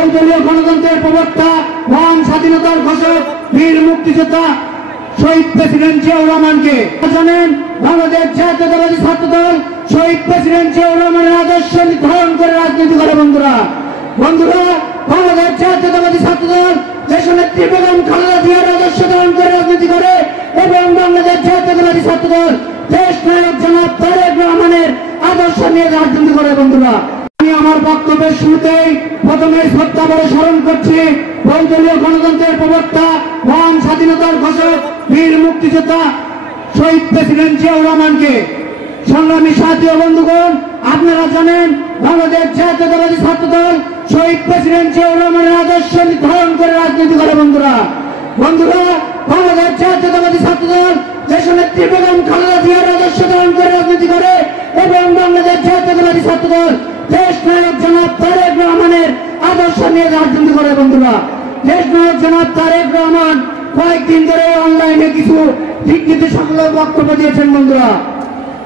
বহুদলীয় গণতন্ত্রের প্রবক্তা, মহান স্বাধীনতার ঘোষক, বীর মুক্তিযোদ্ধা শহীদ প্রেসিডেন্ট জিয়াউর রহমানকে জানেন। বাংলাদেশ জাতীয়তাবাদী ছাত্রদল শহীদ প্রেসিডেন্ট জিয়াউর রহমানের আদর্শ ধারণ করে রাজনীতি করে। বন্ধুরা বাংলাদেশ জাতীয়তাবাদী ছাত্রদল দেশনেত্রী বেগম খালেদা জিয়ার আদর্শ ধারণ করে রাজনীতি করে এবং বাংলাদেশ জাতীয়তাবাদী ছাত্রদল দেশ নায়ক জনাব তারেক রহমানের আদর্শ নিয়ে রাজনীতি করে। বন্ধুরা, আমি আমার বক্তব্যের শুরুতেই প্রথমে শ্রদ্ধা বড় স্মরণ করছি বহুদলীয় গণতন্ত্রের প্রবক্তা, মহান স্বাধীনতার ঘোষক, বীর মুক্তিযোদ্ধা শহীদ প্রেসিডেন্ট জিয়াউর রহমানকে। সংগ্রামী সাথী ও বন্ধুগণ, আপনারা জানেন বাংলাদেশ জাতীয়তাবাদী ছাত্রদল শহীদ প্রেসিডেন্ট জিয়াউর রহমানের আদর্শ ধারণ করে রাজনীতি করে। বন্ধুরা বাংলাদেশ জাতীয়তাবাদী ছাত্রদল দেশনেত্রী বেগম খালেদা জিয়ার আদর্শ ধারণ করে রাজনীতি করে এবং বাংলাদেশ জাতীয়তাবাদী ছাত্রদল দেশ নায়ক জনাব তারেক রহমানের আদর্শ নিয়ে রাজনীতি করে। বন্ধুরা, দেশ নায়ক জনাব তারেক রহমান কয়েকদিন ধরে অনলাইনে কিছু বিকৃতি সংক্রান্ত বক্তব্য দিয়েছেন।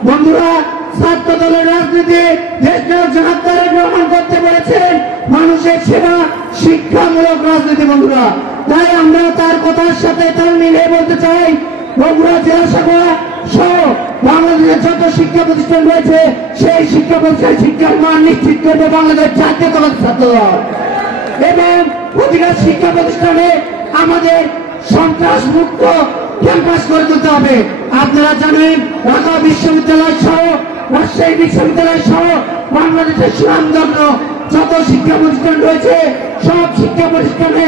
বন্ধুরা ছাত্র দলের রাজনীতি দেশ নায়ক জনাব তারেক রহমান করতে বলেছেন মানুষের সেবা, শিক্ষামূলক রাজনীতি। বন্ধুরা, তাই আমরা তার কথার সাথে তাল মিলিয়ে বলতে চাই, বগুড়া জেলা শাখা সহ বাংলাদেশের যত শিক্ষা প্রতিষ্ঠান রয়েছে সেই শিক্ষা প্রতিষ্ঠান শিক্ষার মান নিশ্চিত করবে বাংলাদেশ জাতীয়তাবাদী ছাত্রদল এবং প্রতিটা শিক্ষা প্রতিষ্ঠানে আমাদের সন্ত্রাস মুক্ত ক্যাম্পাস করে তুলতে হবে। আপনারা জানেন ঢাকা বিশ্ববিদ্যালয় সহ রাজশাহী বিশ্ববিদ্যালয় সহ বাংলাদেশের সুনামধন্য যত শিক্ষা প্রতিষ্ঠান রয়েছে সব শিক্ষা প্রতিষ্ঠানে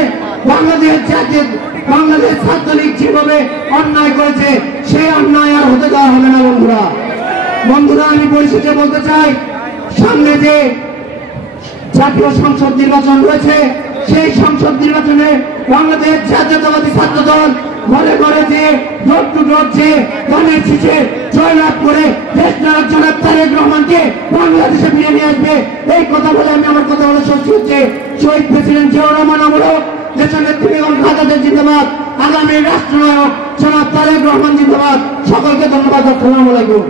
বাংলাদেশ ছাত্রলীগ যেভাবে অন্যায় করেছে সেই অন্যায় আর হতে দেওয়া হবে না। বন্ধুরা আমি পরিশেষে বলতে চাই, সামনে যে জাতীয় সংসদ নির্বাচন রয়েছে সেই সংসদ নির্বাচনে বাংলাদেশ জাতীয়তাবাদী ছাত্রদল ঘরে ঘরে যে ডোর টু ডোর যে ধানের শীষে জয়লাভ করে দেশ নায়ক জনাব তারেক রহমানকে বাংলাদেশে ফিরে নিয়ে আসবে। এই কথা বলে আমি আমার কথা বলে শেষ করছি। শহীদ প্রেসিডেন্ট জিয়াউর রহমান আমূলক দেশনেত্রী বেগম খালেদা জিয়া জিন্দাবাদ, আগামী রাষ্ট্রনায়ক জনাব তারেক রহমান জিন্দাবাদ। সকলকে ধন্যবাদ। আসসালামু আলাইকুম।